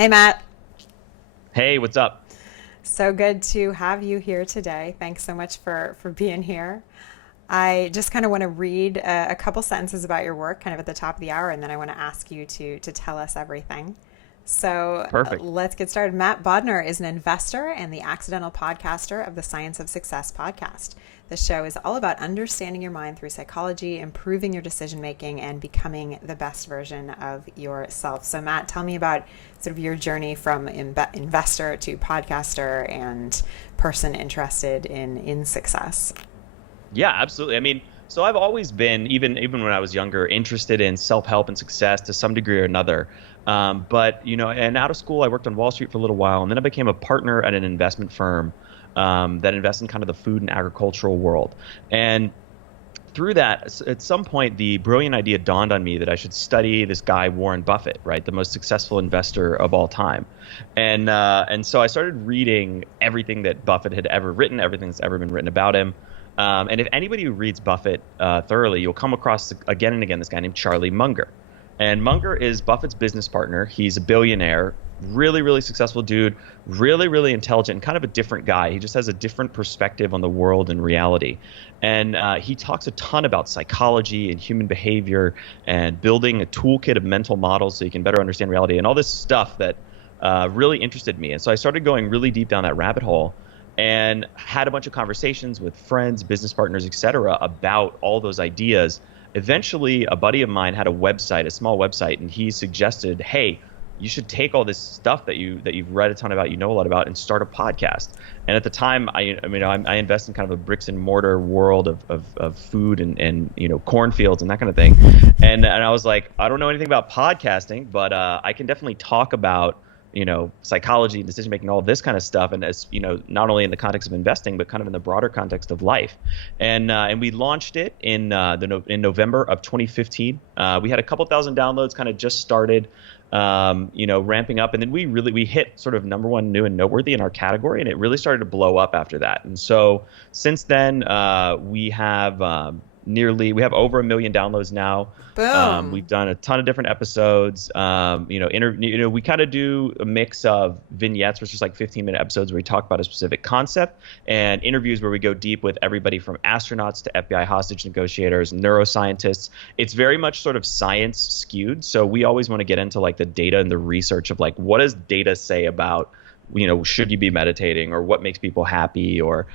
Hey, Matt. Hey, what's up? So good to have you here today. Thanks so much for being here. I just kind of want to read a couple sentences about your work kind of at the top of the hour, and then I want to ask you to tell us everything. So Perfect. let's get started. Matt Bodnar is an investor and the accidental podcaster of the Science of Success podcast. The show is all about understanding your mind through psychology, improving your decision making, and becoming the best version of yourself. So, Matt, tell me about sort of your journey from investor to podcaster and person interested in success. Yeah, absolutely. I mean, so I've always been, even when I was younger, interested in self-help and success to some degree or another. But and out of school, I worked on Wall Street for a little while, and then I became a partner at an investment firm that invests in kind of the food and agricultural world. And through that, at some point, the brilliant idea dawned on me that I should study this guy, Warren Buffett, right, the most successful investor of all time. And so I started reading everything that Buffett had ever written, everything that's ever been written about him. And if anybody who reads Buffett thoroughly, you'll come across again and again this guy named Charlie Munger. And Munger is Buffett's business partner. He's a billionaire, really, really successful dude, really, really intelligent, and kind of a different guy. He just has a different perspective on the world and reality. And he talks a ton about psychology and human behavior and building a toolkit of mental models so you can better understand reality and all this stuff that really interested me. And so I started going really deep down that rabbit hole and had a bunch of conversations with friends, business partners, et cetera, about all those ideas. Eventually, a buddy of mine had a website, a small website, and he suggested, hey, you should take all this stuff that you've read a ton about, you know a lot about, and start a podcast. And at the time, I invest in kind of a bricks and mortar world of food and cornfields and that kind of thing. And I was like, I don't know anything about podcasting, but I can definitely talk about psychology, decision making, all this kind of stuff, and as not only in the context of investing, but kind of in the broader context of life. And we launched it in November of 2015. We had a couple thousand downloads, kind of just started, ramping up, and then we hit sort of number one new and noteworthy in our category, and it really started to blow up after that. And so since then, we have over 1 million downloads now. Boom. We've done a ton of different episodes. We kind of do a mix of vignettes, which is like 15-minute episodes where we talk about a specific concept, and interviews where we go deep with everybody from astronauts to FBI hostage negotiators, neuroscientists. It's very much sort of science skewed. So we always want to get into like the data and the research of like, what does data say about should you be meditating, or what makes people happy, or,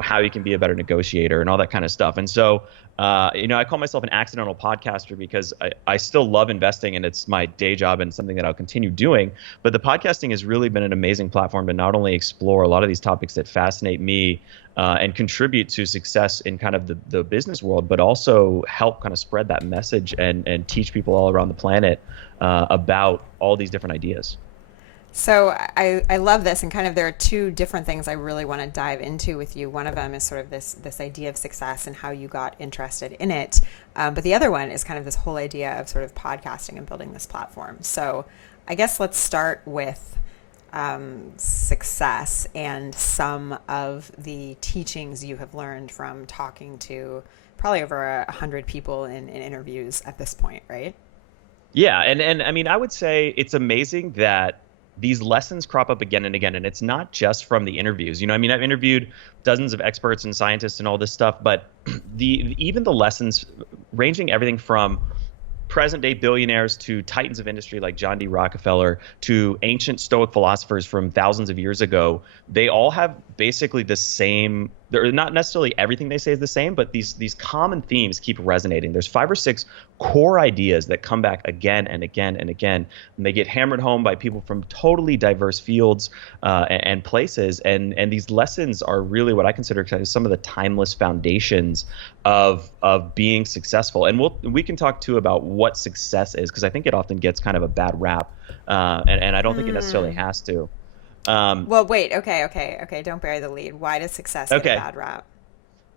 how you can be a better negotiator and all that kind of stuff. And so, I call myself an accidental podcaster because I still love investing and it's my day job and something that I'll continue doing. But the podcasting has really been an amazing platform to not only explore a lot of these topics that fascinate me and contribute to success in kind of the business world, but also help kind of spread that message and teach people all around the planet about all these different ideas. So I love this, and kind of there are two different things I really want to dive into with you. One of them is sort of this idea of success and how you got interested in it, but the other one is kind of this whole idea of sort of podcasting and building this platform. So I guess let's start with success and some of the teachings you have learned from talking to probably over 100 people in interviews at this point, right? Yeah, and I mean, I would say it's amazing that these lessons crop up again and again, and it's not just from the interviews. I've interviewed dozens of experts and scientists and all this stuff, but even the lessons ranging everything from present day billionaires to titans of industry like John D. Rockefeller to ancient Stoic philosophers from thousands of years ago, they all have basically the same. They're not necessarily everything they say is the same, but these common themes keep resonating. There's 5 or 6 core ideas that come back again and again and again, and they get hammered home by people from totally diverse fields and places. And these lessons are really what I consider kind of some of the timeless foundations of being successful. And we can talk too about what success is, because I think it often gets kind of a bad rap, and I don't think it necessarily has to. Well, wait. Okay. Don't bury the lead. Why does success get a bad rap?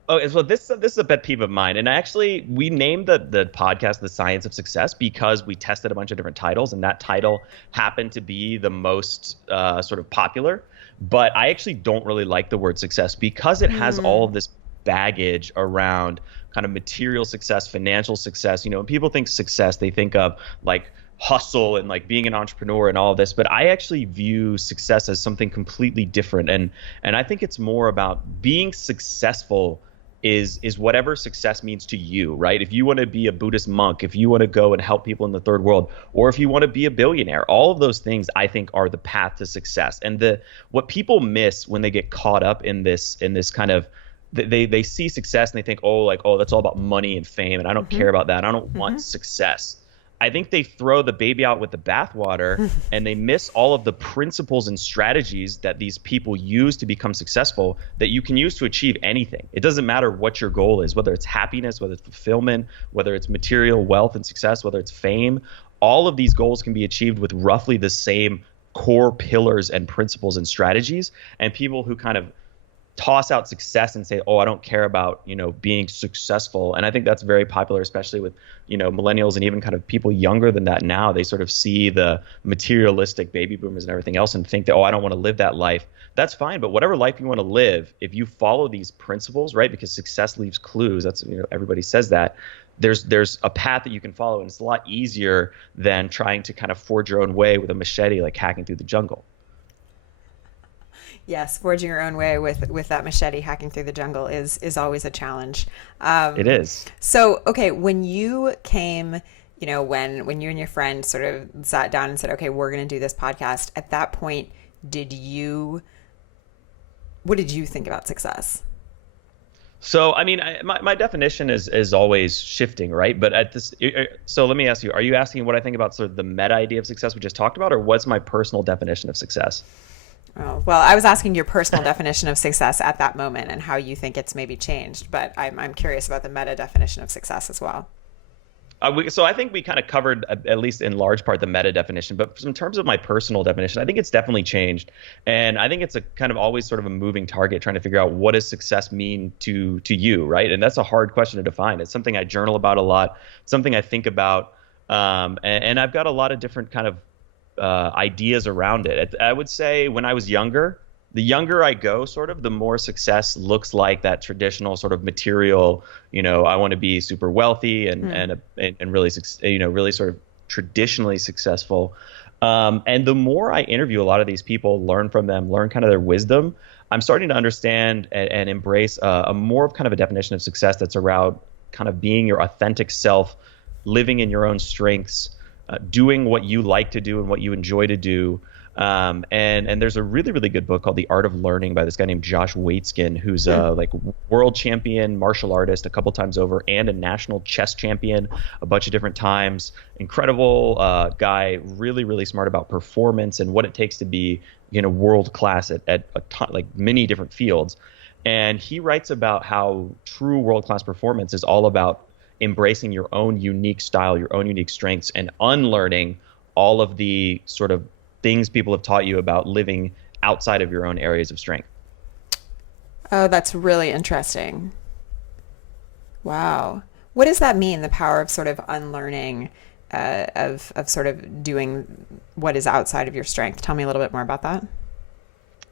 Oh, so this is a pet peeve of mine. And actually, we named the podcast The Science of Success because we tested a bunch of different titles, and that title happened to be the most sort of popular. But I actually don't really like the word success because it has all of this baggage around kind of material success, financial success. When people think success, they think of like hustle and like being an entrepreneur and all of this, but I actually view success as something completely different. And I think it's more about being successful is whatever success means to you, right? If you want to be a Buddhist monk, if you want to go and help people in the third world, or if you want to be a billionaire, all of those things I think are the path to success. And what people miss when they get caught up in this kind of, they see success and they think, oh, that's all about money and fame, and I don't care about that. I don't want success. I think they throw the baby out with the bathwater and they miss all of the principles and strategies that these people use to become successful that you can use to achieve anything. It doesn't matter what your goal is, whether it's happiness, whether it's fulfillment, whether it's material wealth and success, whether it's fame. All of these goals can be achieved with roughly the same core pillars and principles and strategies. And people who kind of toss out success and say, oh, I don't care about, being successful. And I think that's very popular, especially with, millennials and even kind of people younger than that now. They sort of see the materialistic baby boomers and everything else and think that, oh, I don't want to live that life. That's fine. But whatever life you want to live, if you follow these principles, right, because success leaves clues, that's, everybody says that, there's a path that you can follow. And it's a lot easier than trying to kind of forge your own way with a machete, like hacking through the jungle. Yes, forging your own way with that machete, hacking through the jungle is always a challenge. It is. So, okay, when you came, when you and your friend sort of sat down and said, okay, we're going to do this podcast, at that point, what did you think about success? So, I mean, my definition is always shifting, right? But so let me ask you, are you asking what I think about sort of the meta idea of success we just talked about, or what's my personal definition of success? Oh, well, I was asking your personal definition of success at that moment and how you think it's maybe changed, but I'm curious about the meta definition of success as well. So I think we kind of covered, at least in large part, the meta definition. But in terms of my personal definition, I think it's definitely changed. And I think it's a kind of always sort of a moving target, trying to figure out what does success mean to you, right? And that's a hard question to define. It's something I journal about a lot, something I think about. And I've got a lot of different kind of ideas around it. I would say when I was younger, the younger I go, sort of, the more success looks like that traditional sort of material, I want to be super wealthy and really, really sort of traditionally successful. And the more I interview a lot of these people, learn from them, learn kind of their wisdom, I'm starting to understand and embrace a more of kind of a definition of success that's around kind of being your authentic self, living in your own strengths, doing what you like to do and what you enjoy to do. And there's a really, really good book called The Art of Learning by this guy named Josh Waitzkin, who's a world champion martial artist a couple times over and a national chess champion a bunch of different times. Incredible guy, really, really smart about performance and what it takes to be, world class at a ton, like many different fields. And he writes about how true world class performance is all about embracing your own unique style, your own unique strengths, and unlearning all of the sort of things people have taught you about living outside of your own areas of strength. Oh, that's really interesting. Wow. What does that mean, the power of sort of unlearning, of sort of doing what is outside of your strength? Tell me a little bit more about that.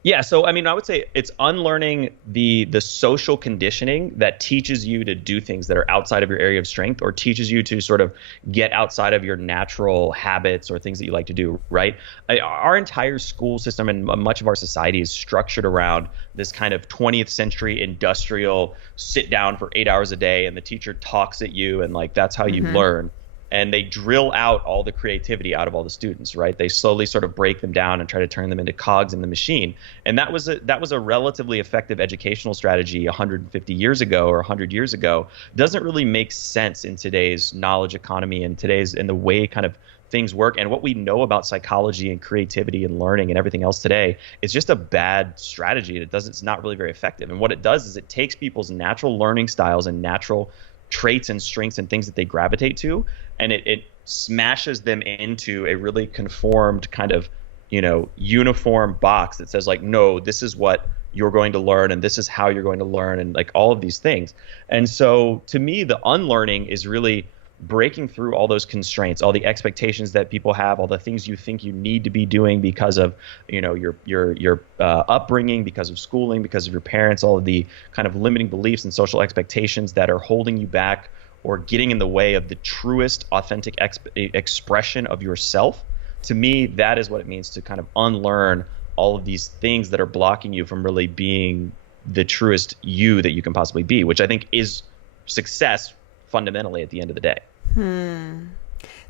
Yeah, so I mean, I would say it's unlearning the social conditioning that teaches you to do things that are outside of your area of strength, or teaches you to sort of get outside of your natural habits or things that you like to do, right? Our entire school system and much of our society is structured around this kind of 20th century industrial sit down for 8 hours a day and the teacher talks at you and like that's how you learn. And they drill out all the creativity out of all the students, right? They slowly sort of break them down and try to turn them into cogs in the machine. And that was a relatively effective educational strategy 150 years ago or 100 years ago. Doesn't really make sense in today's knowledge economy and in the way kind of things work. And what we know about psychology and creativity and learning and everything else today is just a bad strategy. It's not really very effective. And what it does is it takes people's natural learning styles and natural traits and strengths and things that they gravitate to, and it smashes them into a really conformed kind of, uniform box that says like, no, this is what you're going to learn and this is how you're going to learn and like all of these things. And so to me, the unlearning is really breaking through all those constraints, all the expectations that people have, all the things you think you need to be doing because of, your upbringing, because of schooling, because of your parents, all of the kind of limiting beliefs and social expectations that are holding you back or getting in the way of the truest, authentic expression of yourself, to me, that is what it means to kind of unlearn all of these things that are blocking you from really being the truest you that you can possibly be, which I think is success fundamentally at the end of the day.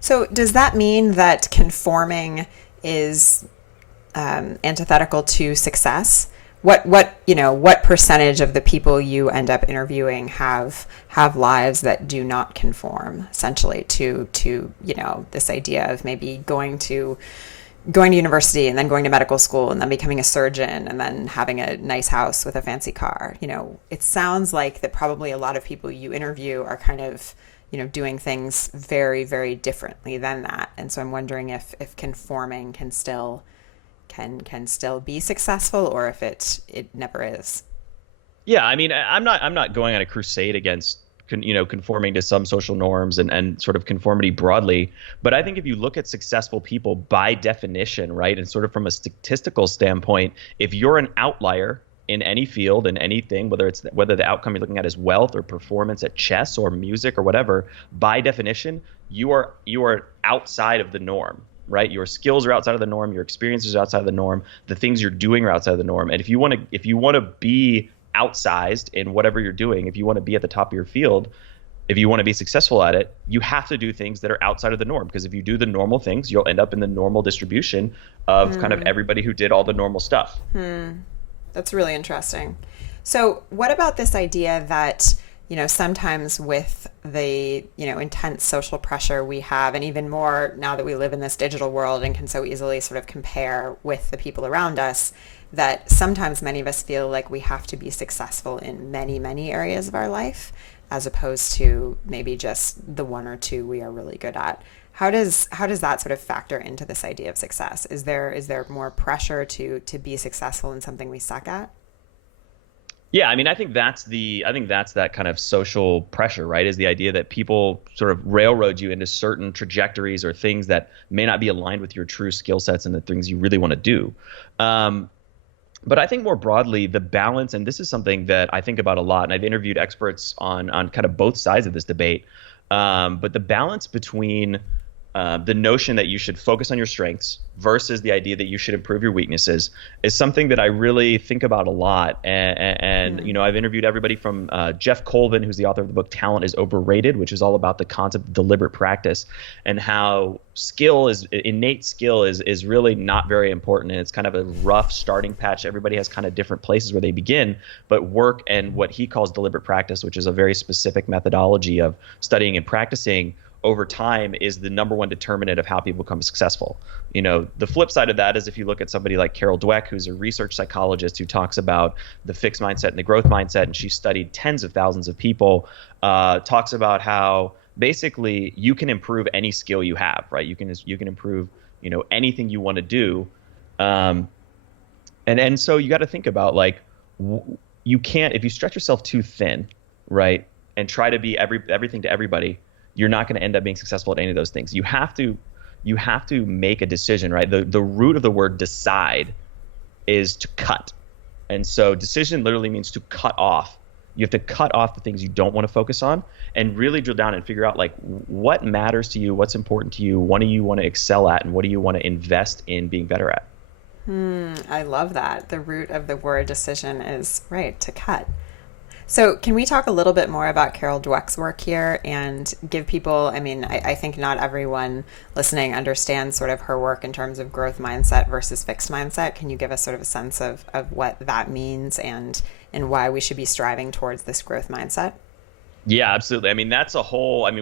So does that mean that conforming is antithetical to success? What percentage of the people you end up interviewing have lives that do not conform, essentially, to this idea of maybe going to university and then going to medical school and then becoming a surgeon and then having a nice house with a fancy car? It sounds like that probably a lot of people you interview are kind of doing things very, very differently than that. And so I'm wondering if conforming can still be successful, or if it never is. Yeah, I mean, I'm not going on a crusade against conforming to some social norms and sort of conformity broadly. But I think if you look at successful people by definition, right, and sort of from a statistical standpoint, if you're an outlier in any field, in anything, whether the outcome you're looking at is wealth or performance at chess or music or whatever, by definition, you are outside of the norm, right? Your skills are outside of the norm, your experiences are outside of the norm, the things you're doing are outside of the norm. And if you want to be outsized in whatever you're doing, if you want to be at the top of your field, if you want to be successful at it, you have to do things that are outside of the norm. Because if you do the normal things, you'll end up in the normal distribution of kind of everybody who did all the normal stuff. That's really interesting. So what about this idea that, sometimes with the, intense social pressure we have, and even more now that we live in this digital world and can so easily sort of compare with the people around us, that sometimes many of us feel like we have to be successful in many, many areas of our life, as opposed to maybe just the one or two we are really good at. How does that sort of factor into this idea of success? Is there more pressure to be successful in something we suck at? Yeah, I mean, I think that's that kind of social pressure, right? Is the idea that people sort of railroad you into certain trajectories or things that may not be aligned with your true skill sets and the things you really want to do. But I think more broadly, the balance, and this is something that I think about a lot, and I've interviewed experts on kind of both sides of this debate, but the balance between the notion that you should focus on your strengths versus the idea that you should improve your weaknesses is something that I really think about a lot. And I've interviewed everybody from Jeff Colvin, who's the author of the book Talent is Overrated, which is all about the concept of deliberate practice and how innate skill is really not very important. And it's kind of a rough starting patch. Everybody has kind of different places where they begin, but work and what he calls deliberate practice, which is a very specific methodology of studying and practicing over time, is the number one determinant of how people become successful. The flip side of that is if you look at somebody like Carol Dweck, who's a research psychologist who talks about the fixed mindset and the growth mindset, and she studied tens of thousands of people, talks about how basically you can improve any skill you have, right? You can improve, anything you want to do. And so you got to think about you can't, if you stretch yourself too thin, right, and try to be everything to everybody, you're not going to end up being successful at any of those things. You have to make a decision, right? The root of the word decide is to cut. And so decision literally means to cut off. You have to cut off the things you don't want to focus on and really drill down and figure out what matters to you, what's important to you, what do you want to excel at, and what do you want to invest in being better at. I love that. The root of the word decision is right, to cut. So can we talk a little bit more about Carol Dweck's work here and give people, I think not everyone listening understands sort of her work in terms of growth mindset versus fixed mindset. Can you give us sort of a sense of what that means and why we should be striving towards this growth mindset? Yeah, absolutely.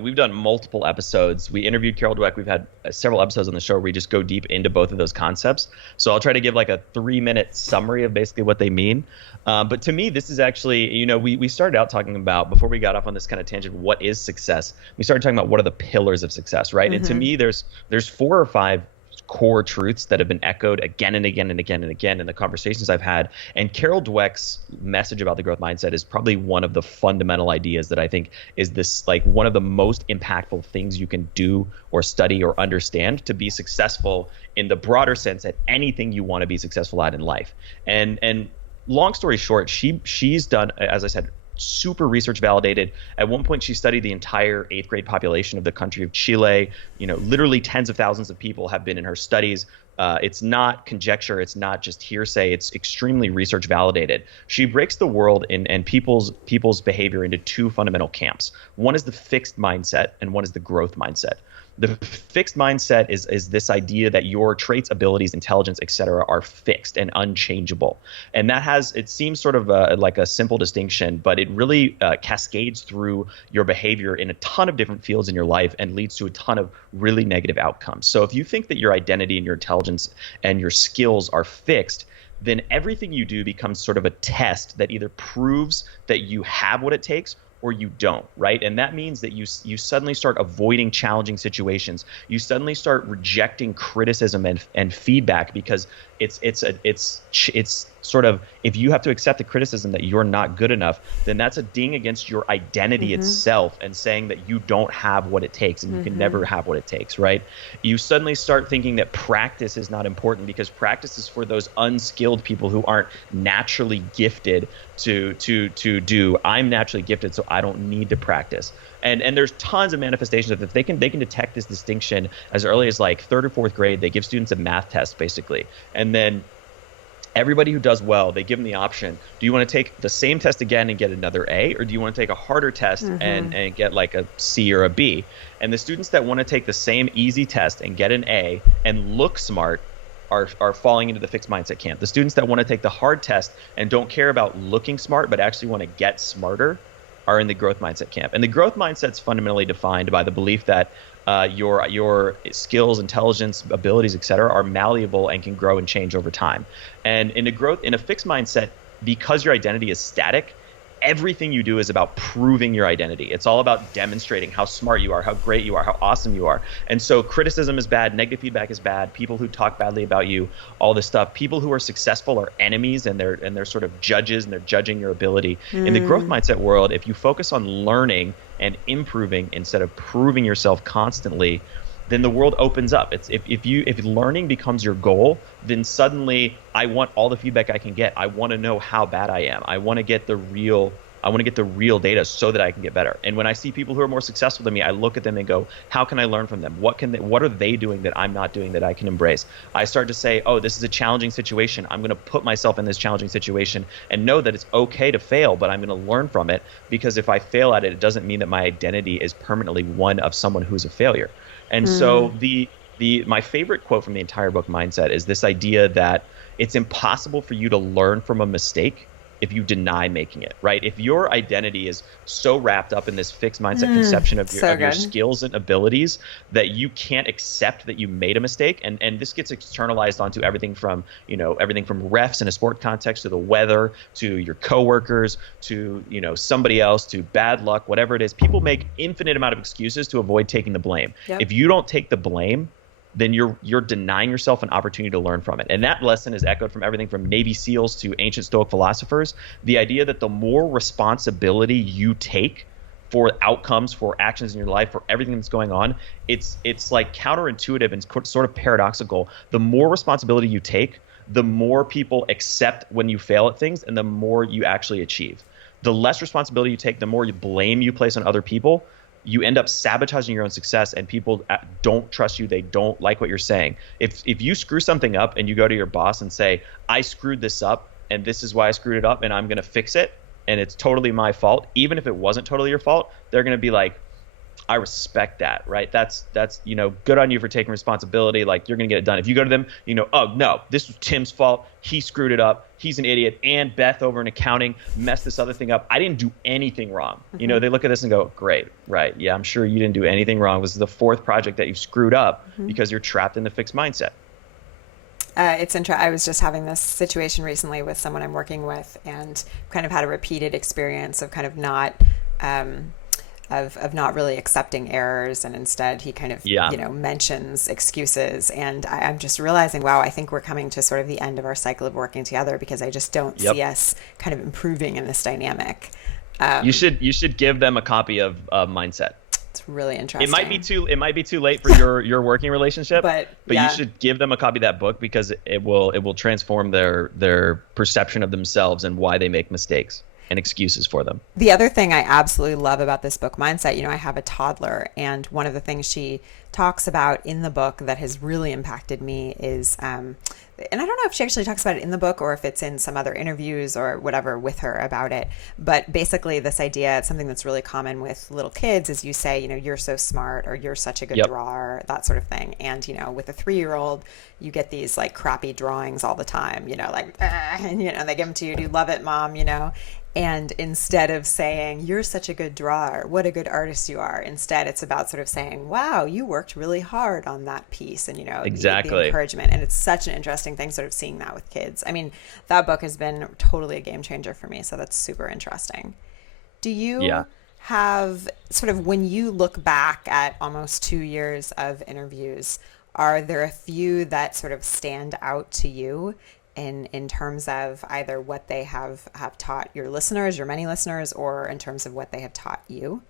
We've done multiple episodes. We interviewed Carol Dweck. We've had several episodes on the show where we just go deep into both of those concepts. So I'll try to give a 3-minute summary of basically what they mean. But to me, this is actually, we started out talking about, before we got off on this kind of tangent, what is success? We started talking about what are the pillars of success, right? Mm-hmm. And to me, there's 4 or 5 core truths that have been echoed again and again and again and again in the conversations I've had. And Carol Dweck's message about the growth mindset is probably one of the fundamental ideas that I think is this one of the most impactful things you can do or study or understand to be successful in the broader sense at anything you want to be successful at in life. And long story short, she's done, as I said, super research validated. At one point, she studied the entire 8th grade population of the country of Chile. Literally tens of thousands of people have been in her studies. It's not conjecture. It's not just hearsay. It's extremely research validated. She breaks the world and people's behavior into 2 fundamental camps. One is the fixed mindset, and one is the growth mindset. The fixed mindset is this idea that your traits, abilities, intelligence, et cetera, are fixed and unchangeable. And it seems sort of like a simple distinction, but it really cascades through your behavior in a ton of different fields in your life and leads to a ton of really negative outcomes. So if you think that your identity and your intelligence and your skills are fixed, then everything you do becomes sort of a test that either proves that you have what it takes or you don't, right? And that means that you suddenly start avoiding challenging situations. You suddenly start rejecting criticism and feedback because it's sort of, if you have to accept the criticism that you're not good enough, then that's a ding against your identity itself and saying that you don't have what it takes and you can never have what it takes, right? You suddenly start thinking that practice is not important because practice is for those unskilled people who aren't naturally gifted to do. I'm naturally gifted, so I don't need to practice. And there's tons of manifestations of it. They can detect this distinction as early as like 3rd or 4th grade. They give students a math test basically, and then everybody who does well, they give them the option. Do you want to take the same test again and get another A, or do you want to take a harder test and get like a C or a B? And the students that want to take the same easy test and get an A and look smart are falling into the fixed mindset camp. The students that want to take the hard test and don't care about looking smart but actually want to get smarter are in the growth mindset camp. And the growth mindset is fundamentally defined by the belief that your skills, intelligence, abilities, et cetera, are malleable and can grow and change over time. And in a fixed mindset, because your identity is static, everything you do is about proving your identity. It's all about demonstrating how smart you are, how great you are, how awesome you are. And so criticism is bad, negative feedback is bad, people who talk badly about you, all this stuff. People who are successful are enemies and they're sort of judges and they're judging your ability. In the growth mindset world, if you focus on learning and improving instead of proving yourself constantly, then the world opens up. If learning becomes your goal, then suddenly I want all the feedback I can get. I want to know how bad I am. I want to get the real data so that I can get better. And when I see people who are more successful than me, I look at them and go, how can I learn from them? What are they doing that I'm not doing that I can embrace? I start to say, oh, this is a challenging situation. I'm going to put myself in this challenging situation and know that it's okay to fail, but I'm going to learn from it, because if I fail at it, it doesn't mean that my identity is permanently one of someone who's a failure. And so my favorite quote from the entire book, Mindset, is this idea that it's impossible for you to learn from a mistake if you deny making it, right? If your identity is so wrapped up in this fixed mindset conception of your skills and abilities that you can't accept that you made a mistake, and this gets externalized onto everything from refs in a sport context to the weather to your coworkers to somebody else to bad luck, whatever it is. People make infinite amount of excuses to avoid taking the blame. Yep. If you don't take the blame, then you're denying yourself an opportunity to learn from it. And that lesson is echoed from everything from Navy SEALs to ancient Stoic philosophers. The idea that the more responsibility you take for outcomes, for actions in your life, for everything that's going on, it's like counterintuitive and sort of paradoxical. The more responsibility you take, the more people accept when you fail at things and the more you actually achieve. The less responsibility you take, the more blame you place on other people, you end up sabotaging your own success, and people don't trust you. They don't like what you're saying. If you screw something up and you go to your boss and say, I screwed this up and this is why I screwed it up and I'm going to fix it and it's totally my fault, even if it wasn't totally your fault, they're going to be like, I respect that, right? That's good on you for taking responsibility. Like, you're going to get it done. If you go to them, oh no, this was Tim's fault. He screwed it up. He's an idiot. And Beth over in accounting messed this other thing up. I didn't do anything wrong. They look at this and go, great, right? Yeah, I'm sure you didn't do anything wrong. This is the 4th project that you screwed up because you're trapped in the fixed mindset. It's interesting. I was just having this situation recently with someone I'm working with, and kind of had a repeated experience of kind of not of not really accepting errors, and instead he kind of mentions excuses, and I'm just realizing, wow, I think we're coming to sort of the end of our cycle of working together, because I just don't see us kind of improving in this dynamic. You should give them a copy of Mindset. It's really interesting. It might be too late for your working relationship, but you should give them a copy of that book, because it will transform their perception of themselves and why they make mistakes. and excuses for them. The other thing I absolutely love about this book, Mindset, I have a toddler, and one of the things she talks about in the book that has really impacted me is, and I don't know if she actually talks about it in the book or if it's in some other interviews or whatever with her about it, but basically this idea, it's something that's really common with little kids, is you say, you're so smart, or you're such a good drawer, that sort of thing. And, with a 3-year-old, you get these like crappy drawings all the time, like, and, they give them to you. Do you love it, mom? And instead of saying, you're such a good drawer, what a good artist you are, instead it's about sort of saying, wow, you worked really hard on that piece. And, exactly. the encouragement. And it's such an interesting thing, sort of seeing that with kids. I mean, that book has been totally a game changer for me. So that's super interesting. Do you have sort of, when you look back at almost 2 years of interviews, are there a few that sort of stand out to you in terms of either what they have taught your listeners, your many listeners, or in terms of what they have taught you?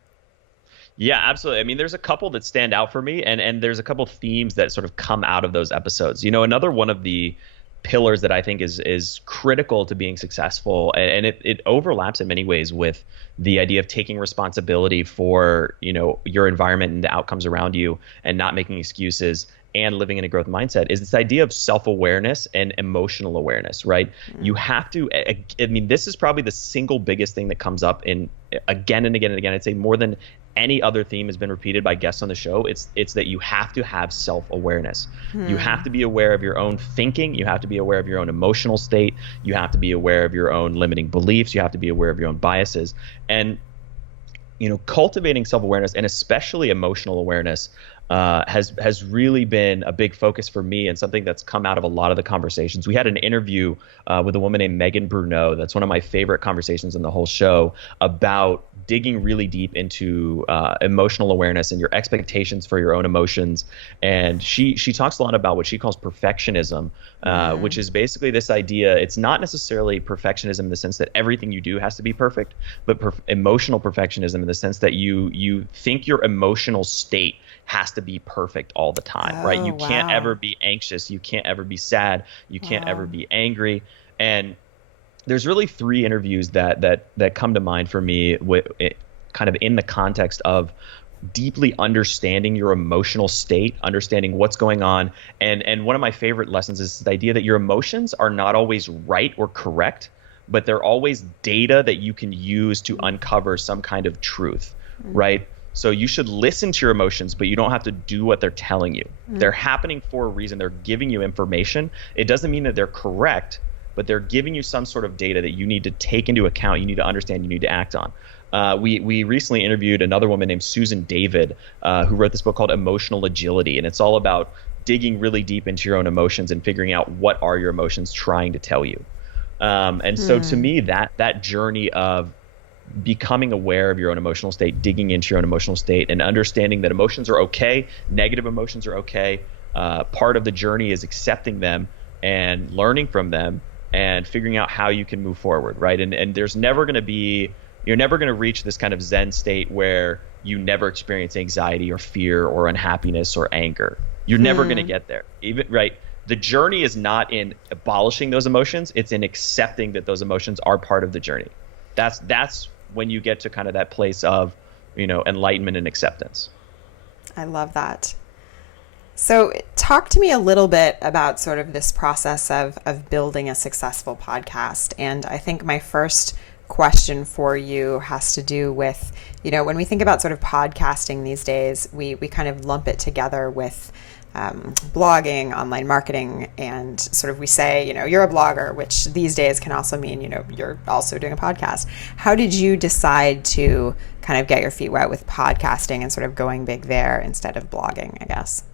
Yeah, absolutely. I mean, there's a couple that stand out for me, and there's a couple themes that sort of come out of those episodes. Another one of the pillars that I think is critical to being successful, and it overlaps in many ways with the idea of taking responsibility for, your environment and the outcomes around you, and not making excuses, and living in a growth mindset, is this idea of self-awareness and emotional awareness, right? Mm-hmm. You have to, I mean, this is probably the single biggest thing that comes up in again and again and again. I'd say more than any other theme has been repeated by guests on the show. It's that you have to have self-awareness. You have to be aware of your own thinking. You have to be aware of your own emotional state. You have to be aware of your own limiting beliefs. You have to be aware of your own biases. And, cultivating self-awareness, and especially emotional awareness, has really been a big focus for me, and something that's come out of a lot of the conversations. We had an interview with a woman named Megan Bruneau. That's one of my favorite conversations in the whole show, about digging really deep into emotional awareness and your expectations for your own emotions. And she talks a lot about what she calls perfectionism, which is basically this idea. It's not necessarily perfectionism in the sense that everything you do has to be perfect, but emotional perfectionism in the sense that you think your emotional state has to be perfect all the time, right? You can't ever be anxious. You can't ever be sad. You can't ever be angry. And there's really 3 interviews that come to mind for me, with kind of in the context of deeply understanding your emotional state, understanding what's going on. And one of my favorite lessons is the idea that your emotions are not always right or correct, but they're always data that you can use to uncover some kind of truth, right? So you should listen to your emotions, but you don't have to do what they're telling you. They're happening for a reason. They're giving you information. It doesn't mean that they're correct, but they're giving you some sort of data that you need to take into account, you need to understand, you need to act on. We recently interviewed another woman named Susan David, who wrote this book called Emotional Agility, and it's all about digging really deep into your own emotions and figuring out what are your emotions trying to tell you. And so to me, that journey of becoming aware of your own emotional state, digging into your own emotional state, and understanding that emotions are okay, negative emotions are okay. Part of the journey is accepting them and learning from them and figuring out how you can move forward, right? And there's never going to be, you're never going to reach this kind of Zen state where you never experience anxiety or fear or unhappiness or anger. You're never going to get there, even, right? The journey is not in abolishing those emotions. It's in accepting that those emotions are part of the journey. That's when you get to kind of that place of, enlightenment and acceptance. I love that. So talk to me a little bit about sort of this process of building a successful podcast. And I think my first question for you has to do with, when we think about sort of podcasting these days, we kind of lump it together with blogging, online marketing, and sort of we say, you're a blogger, which these days can also mean, you're also doing a podcast. How did you decide to kind of get your feet wet with podcasting and sort of going big there instead of blogging, I guess?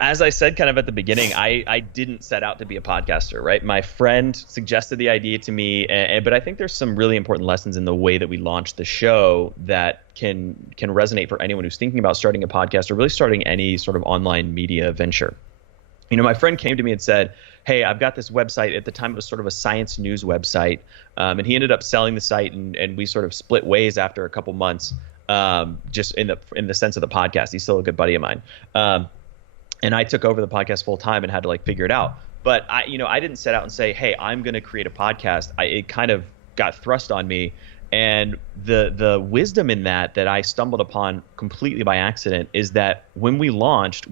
As I said kind of at the beginning, I didn't set out to be a podcaster, right? My friend suggested the idea to me, but I think there's some really important lessons in the way that we launched the show that can resonate for anyone who's thinking about starting a podcast or really starting any sort of online media venture. My friend came to me and said, hey, I've got this website. At the time, it was sort of a science news website. And he ended up selling the site, and we sort of split ways after a couple months, just in the sense of the podcast. He's still a good buddy of mine. And I took over the podcast full time and had to figure it out. But I didn't set out and say, hey, I'm going to create a podcast. It kind of got thrust on me. And the wisdom in that I stumbled upon completely by accident is that when we launched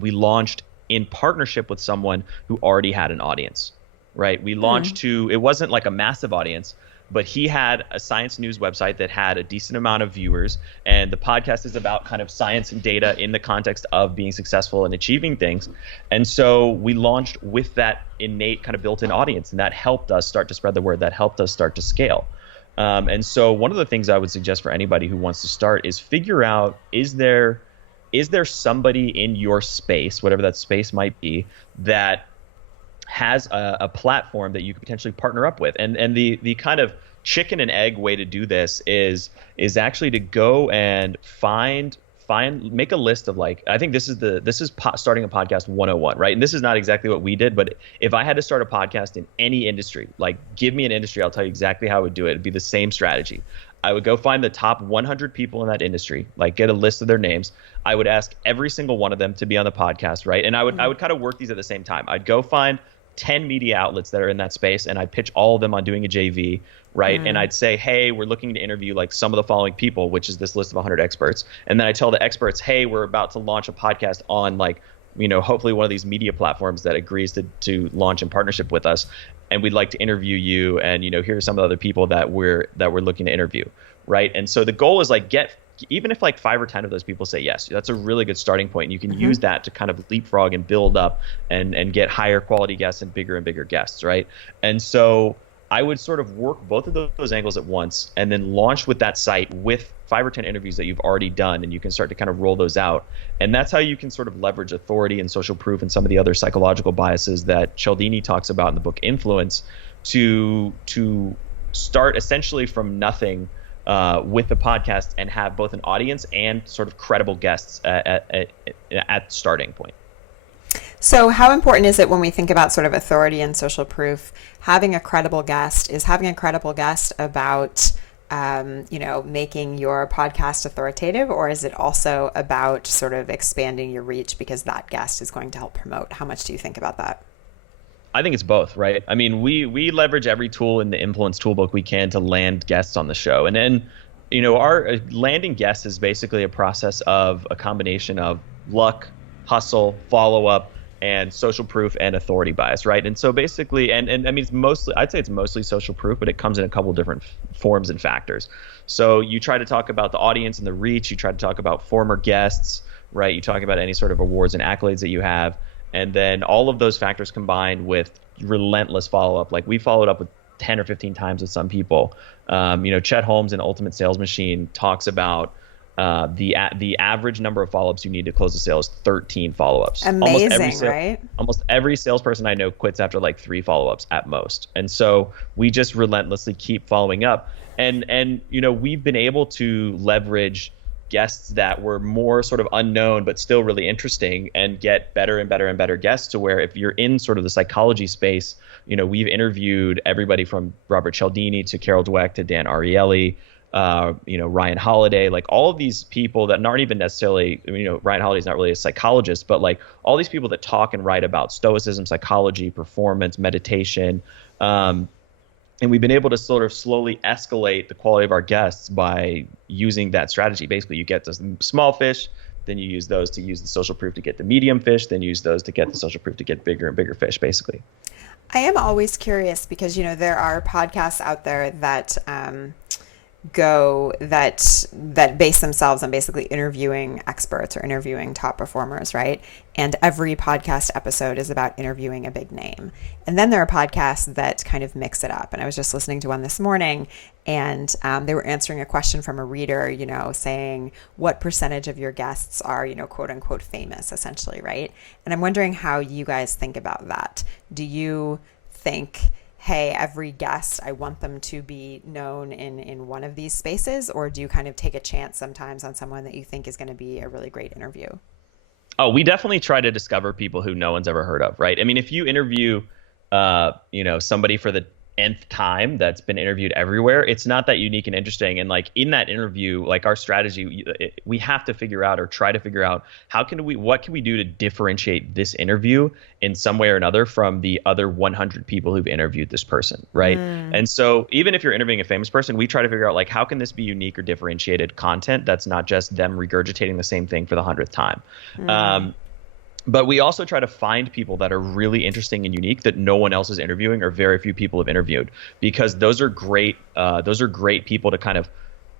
in partnership with someone who already had an audience, right? We launched it wasn't like a massive audience, but he had a science news website that had a decent amount of viewers. And the podcast is about kind of science and data in the context of being successful and achieving things. And so we launched with that innate kind of built-in audience, and that helped us start to spread the word. That helped us start to scale. And so one of the things I would suggest for anybody who wants to start is figure out, is there somebody in your space, whatever that space might be, that has a platform that you could potentially partner up with. And the kind of chicken and egg way to do this is actually to go and make a list of, like, I think this is starting a podcast 101, right? And this is not exactly what we did, but if I had to start a podcast in any industry, like, give me an industry, I'll tell you exactly how I would do it. It'd be the same strategy. I would go find the top 100 people in that industry, like get a list of their names. I would ask every single one of them to be on the podcast, right? And I would kind of work these at the same time. I'd go find 10 media outlets that are in that space, and I'd pitch all of them on doing a JV, right? And I'd say, hey, we're looking to interview like some of the following people, which is this list of 100 experts. And then I tell the experts, hey, we're about to launch a podcast on, like, hopefully one of these media platforms that agrees to launch in partnership with us. And we'd like to interview you. And, here are some of the other people that we're looking to interview, right? And so the goal is, like, even if like 5 or 10 of those people say yes, that's a really good starting point. And you can use that to kind of leapfrog and build up and get higher quality guests and bigger guests, right? And so I would sort of work both of those angles at once, and then launch with that site with 5 or 10 interviews that you've already done, and you can start to kind of roll those out. And that's how you can sort of leverage authority and social proof and some of the other psychological biases that Cialdini talks about in the book Influence to start essentially from nothing with the podcast and have both an audience and sort of credible guests at the starting point. So how important is it when we think about sort of authority and social proof, having a credible guest? Is having a credible guest about, making your podcast authoritative, or is it also about sort of expanding your reach because that guest is going to help promote? How much do you think about that? I think it's both, right? I mean, we leverage every tool in the Influence toolbook we can to land guests on the show. And then, our landing guests is basically a process of a combination of luck, hustle, follow-up, and social proof and authority bias, right? And so basically, and I mean, I'd say it's mostly social proof, but it comes in a couple different forms and factors. So you try to talk about the audience and the reach. You try to talk about former guests, right? You talk about any sort of awards and accolades that you have. And then all of those factors combined with relentless follow-up. Like, we followed up with 10 or 15 times with some people. Chet Holmes in Ultimate Sales Machine talks about the average number of follow-ups you need to close a sale is 13 follow-ups. Amazing, right? Almost every salesperson I know quits after like 3 follow-ups at most. And so we just relentlessly keep following up. And we've been able to leverage guests that were more sort of unknown but still really interesting and get better and better and better guests, to where if you're in sort of the psychology space, we've interviewed everybody from Robert Cialdini to Carol Dweck to Dan Ariely, Ryan Holiday, like all of these people that aren't even necessarily, Ryan Holiday's not really a psychologist, but like all these people that talk and write about stoicism, psychology, performance, meditation. And we've been able to sort of slowly escalate the quality of our guests by using that strategy. Basically, you get the small fish, then you use those to use the social proof to get the medium fish, then use those to get the social proof to get bigger and bigger fish, basically. I am always curious because, there are podcasts out there that that base themselves on basically interviewing experts or interviewing top performers, right? And every podcast episode is about interviewing a big name. And then there are podcasts that kind of mix it up. And I was just listening to one this morning, and they were answering a question from a reader, saying what percentage of your guests are, quote unquote famous, essentially, right? And I'm wondering how you guys think about that. Do you think, hey, every guest, I want them to be known in one of these spaces? Or do you kind of take a chance sometimes on someone that you think is going to be a really great interview? Oh, we definitely try to discover people who no one's ever heard of, right? I mean, if you interview, somebody for the nth time that's been interviewed everywhere. It's not that unique and interesting. And like in that interview, like our strategy, we have to figure out or try to figure out what can we do to differentiate this interview in some way or another from the other 100 people who've interviewed this person, right? And so even if you're interviewing a famous person, we try to figure out like how can this be unique or differentiated content that's not just them regurgitating the same thing for the 100th time. But we also try to find people that are really interesting and unique that no one else is interviewing or very few people have interviewed, because those are great people to kind of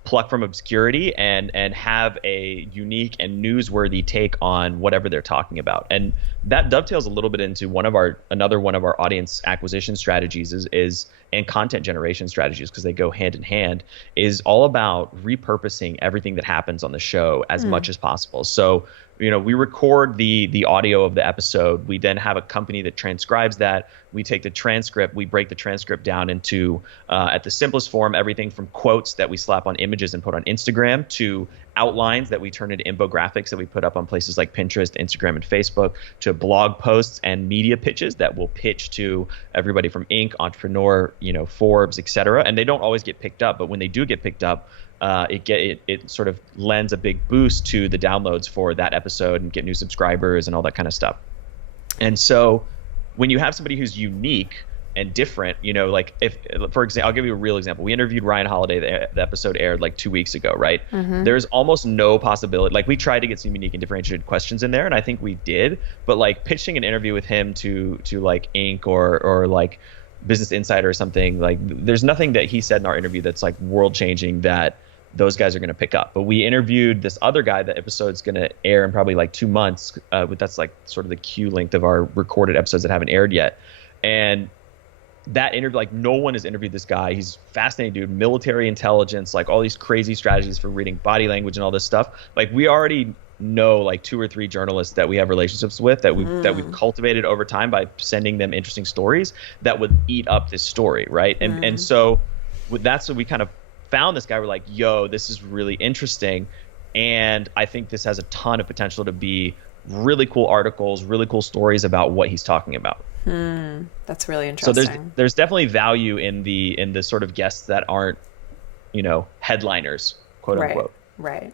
pluck from obscurity and have a unique and newsworthy take on whatever they're talking about. And that dovetails a little bit into another one of our audience acquisition strategies and content generation strategies, because they go hand in hand, is all about repurposing everything that happens on the show as much as possible. So we record the audio of the episode. We then have a company that transcribes that. We take the transcript, we break the transcript down into, at the simplest form, everything from quotes that we slap on images and put on Instagram to outlines that we turn into infographics that we put up on places like Pinterest, Instagram, and Facebook, to blog posts and media pitches that we'll pitch to everybody from Inc., Entrepreneur, Forbes, etc. And they don't always get picked up, but when they do get picked up, it sort of lends a big boost to the downloads for that episode and get new subscribers and all that kind of stuff. And so when you have somebody who's unique and different, like if, for example, I'll give you a real example. We interviewed Ryan Holiday. The episode aired like 2 weeks ago, right? There's almost no possibility. Like we tried to get some unique and differentiated questions in there, and I think we did. But like pitching an interview with him to like Inc. or like Business Insider or something, like there's nothing that he said in our interview that's like world changing that those guys are going to pick up. But we interviewed this other guy. The episode's going to air in probably like 2 months. But that's like sort of the queue length of our recorded episodes that haven't aired yet. And that interview, like no one has interviewed this guy. He's fascinating dude, military intelligence, like all these crazy strategies for reading body language and all this stuff. Like we already know like 2 or 3 journalists that we have relationships with that we've cultivated over time by sending them interesting stories that would eat up this story, right? And so that's what we kind of found this guy. We're like, yo, this is really interesting, and I think this has a ton of potential to be really cool articles, really cool stories about what he's talking about. That's really interesting. So there's definitely value in the sort of guests that aren't, headliners, quote unquote. Right.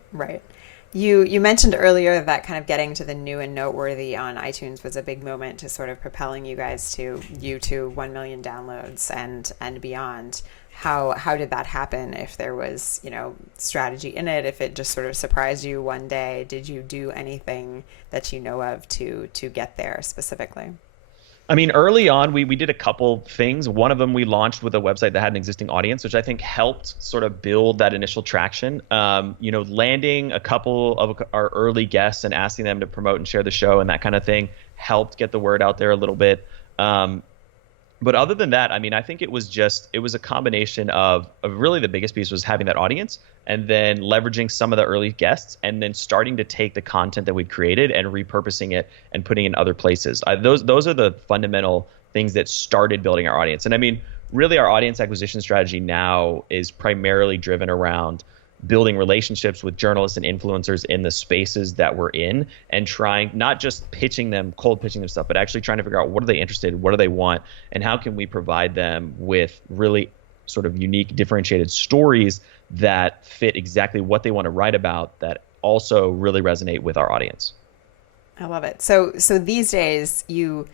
You mentioned earlier that kind of getting to the new and noteworthy on iTunes was a big moment to sort of propelling you guys to 1 million downloads and beyond. How did that happen? If there was, strategy in it, if it just sort of surprised you one day, did you do anything that you know of to get there specifically? I mean, early on, we did a couple things. One of them, we launched with a website that had an existing audience, which I think helped sort of build that initial traction. Landing a couple of our early guests and asking them to promote and share the show and that kind of thing helped get the word out there a little bit. But other than that, I mean, I think it was a combination of really the biggest piece was having that audience and then leveraging some of the early guests and then starting to take the content that we'd created and repurposing it and putting it in other places. Those are the fundamental things that started building our audience. And I mean, really our audience acquisition strategy now is primarily driven around building relationships with journalists and influencers in the spaces that we're in and trying, not just cold pitching them stuff, but actually trying to figure out what are they interested in, what do they want, and how can we provide them with really sort of unique, differentiated stories that fit exactly what they want to write about that also really resonate with our audience. I love it. So these days you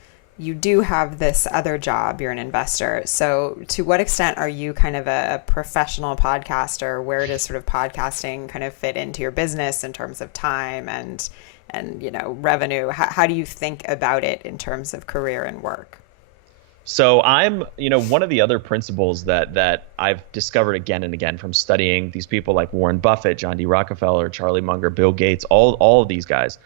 do have this other job, you're an investor. So to what extent are you kind of a professional podcaster? Where does sort of podcasting kind of fit into your business in terms of time and revenue? How do you think about it in terms of career and work? So I'm, one of the other principles that I've discovered again and again from studying these people like Warren Buffett, John D. Rockefeller, Charlie Munger, Bill Gates, all of these guys,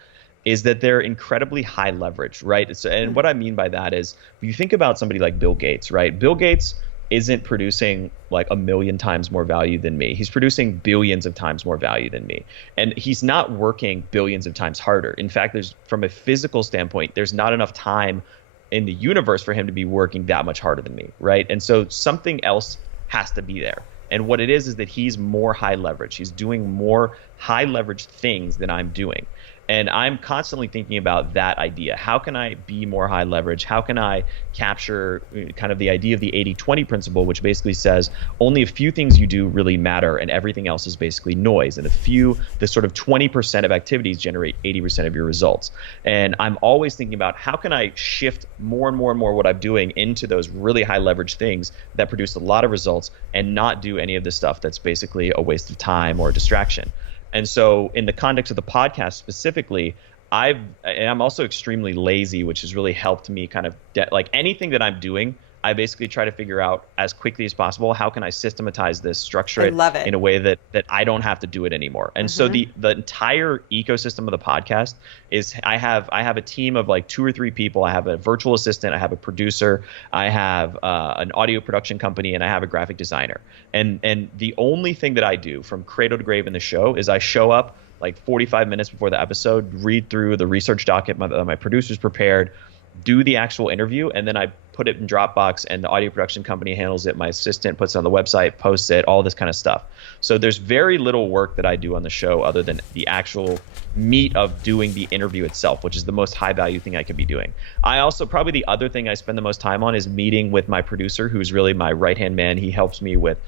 is that they're incredibly high leverage, right? And what I mean by that is, when you think about somebody like Bill Gates, right? Bill Gates isn't producing like 1 million times more value than me. He's producing billions of times more value than me. And he's not working billions of times harder. In fact, from a physical standpoint, there's not enough time in the universe for him to be working that much harder than me, right? And so something else has to be there. And what it is that he's more high leverage. He's doing more high leverage things than I'm doing. And I'm constantly thinking about that idea. How can I be more high leverage? How can I capture kind of the idea of the 80-20 principle, which basically says only a few things you do really matter and everything else is basically noise. And the sort of 20% of activities generate 80% of your results. And I'm always thinking about how can I shift more and more and more what I'm doing into those really high leverage things that produce a lot of results and not do any of the stuff that's basically a waste of time or a distraction. And so in the context of the podcast specifically, I'm also extremely lazy, which has really helped me kind of like anything that I'm doing, I basically try to figure out as quickly as possible, how can I systematize this, structure it in a way that I don't have to do it anymore. And so the entire ecosystem of the podcast is I have a team of like 2 or 3 people. I have a virtual assistant, I have a producer, I have an audio production company, and I have a graphic designer. And the only thing that I do from cradle to grave in the show is I show up like 45 minutes before the episode, read through the research document that my producer's prepared, do the actual interview, and then I put it in Dropbox, and the audio production company handles it. My assistant puts it on the website, posts it, all this kind of stuff. So there's very little work that I do on the show other than the actual meat of doing the interview itself, which is the most high value thing I could be doing. I also, probably the other thing I spend the most time on is meeting with my producer, who's really my right-hand man. He helps me with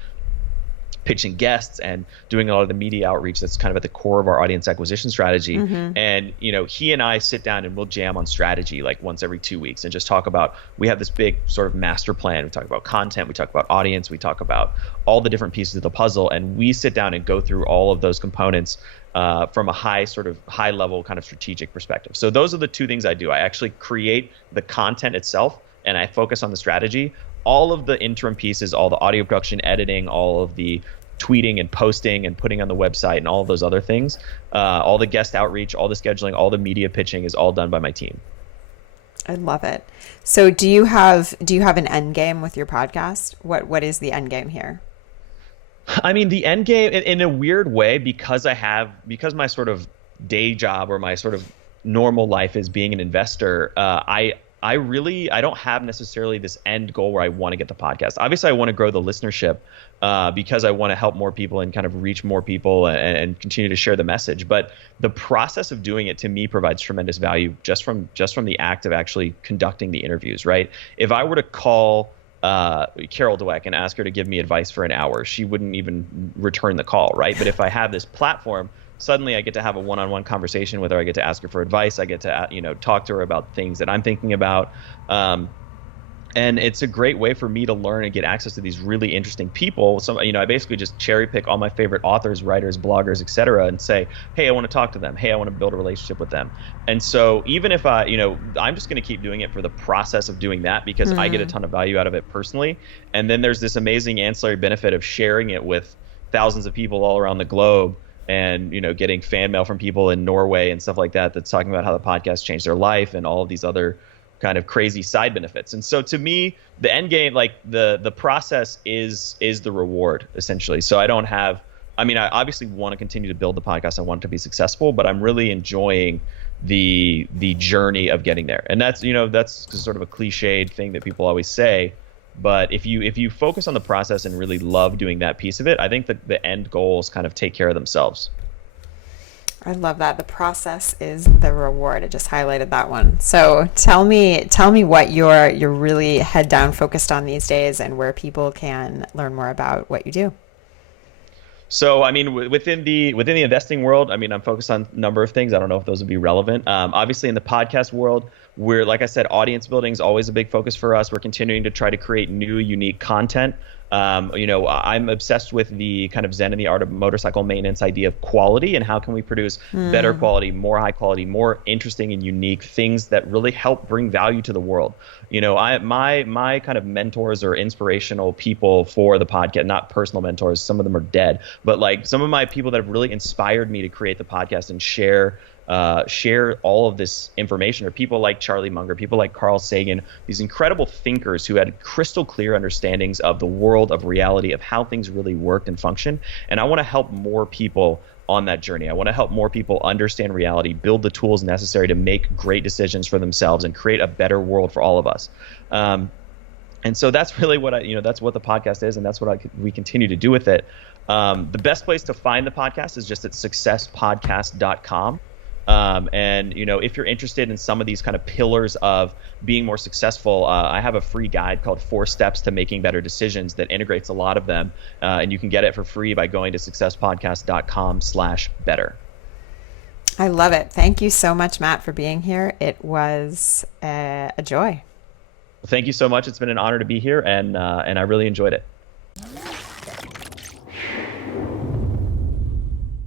pitching guests and doing a lot of the media outreach that's kind of at the core of our audience acquisition strategy. And he and I sit down and we'll jam on strategy like once every 2 weeks and just talk about, we have this big sort of master plan. We talk about content, we talk about audience, we talk about all the different pieces of the puzzle, and we sit down and go through all of those components from a high level kind of strategic perspective. So those are the 2 things I do. I actually create the content itself and I focus on the strategy. All of the interim pieces, all the audio production, editing, all of the tweeting and posting and putting on the website and all of those other things, all the guest outreach, all the scheduling, all the media pitching is all done by my team. I love it. So do you have an end game with your podcast? What is the end game here? I mean, the end game in a weird way, because my sort of day job or my sort of normal life is being an investor, I don't have necessarily this end goal where I want to get the podcast. Obviously, I want to grow the listenership because I want to help more people and kind of reach more people and continue to share the message. But the process of doing it to me provides tremendous value just from the act of actually conducting the interviews, right? If I were to call Carol Dweck and ask her to give me advice for an hour, she wouldn't even return the call, right? But if I have this platform, suddenly I get to have a one-on-one conversation with her. I get to ask her for advice. I get to, talk to her about things that I'm thinking about. And it's a great way for me to learn and get access to these really interesting people. So, I basically just cherry pick all my favorite authors, writers, bloggers, et cetera, and say, hey, I want to talk to them. Hey, I want to build a relationship with them. And so even if I'm just going to keep doing it for the process of doing that because I get a ton of value out of it personally. And then there's this amazing ancillary benefit of sharing it with thousands of people all around the globe. And, getting fan mail from people in Norway and stuff like that that's talking about how the podcast changed their life and all of these other kind of crazy side benefits. And so to me, the end game, like the process is the reward, essentially. So I obviously want to continue to build the podcast. I want it to be successful, but I'm really enjoying the journey of getting there. And that's sort of a cliched thing that people always say. But if you focus on the process and really love doing that piece of it, I think that the end goals kind of take care of themselves. I love that. The process is the reward. I just highlighted that one. So tell me what you're really head down focused on these days and where people can learn more about what you do. So, within the investing world, I'm focused on a number of things. I don't know if those would be relevant. Obviously, in the podcast world, we're, like I said, audience building is always a big focus for us. We're continuing to try to create new, unique content. I'm obsessed with the kind of Zen and the art of motorcycle maintenance idea of quality and how can we produce better quality, more high quality, more interesting and unique things that really help bring value to the world. My kind of mentors or inspirational people for the podcast, not personal mentors, some of them are dead, but like some of my people that have really inspired me to create the podcast and share all of this information are people like Charlie Munger, people like Carl Sagan, these incredible thinkers who had crystal clear understandings of the world, of reality, of how things really worked and function. And I want to help more people on that journey. I want to help more people understand reality, build the tools necessary to make great decisions for themselves and create a better world for all of us. And so that's really what that's what the podcast is, and that's what we continue to do with it. The best place to find the podcast is just at successpodcast.com. And if you're interested in some of these kind of pillars of being more successful, I have a free guide called 4 Steps to Making Better Decisions that integrates a lot of them. And you can get it for free by going to successpodcast.com/better. I love it. Thank you so much, Matt, for being here. It was a joy. Thank you so much. It's been an honor to be here, and I really enjoyed it.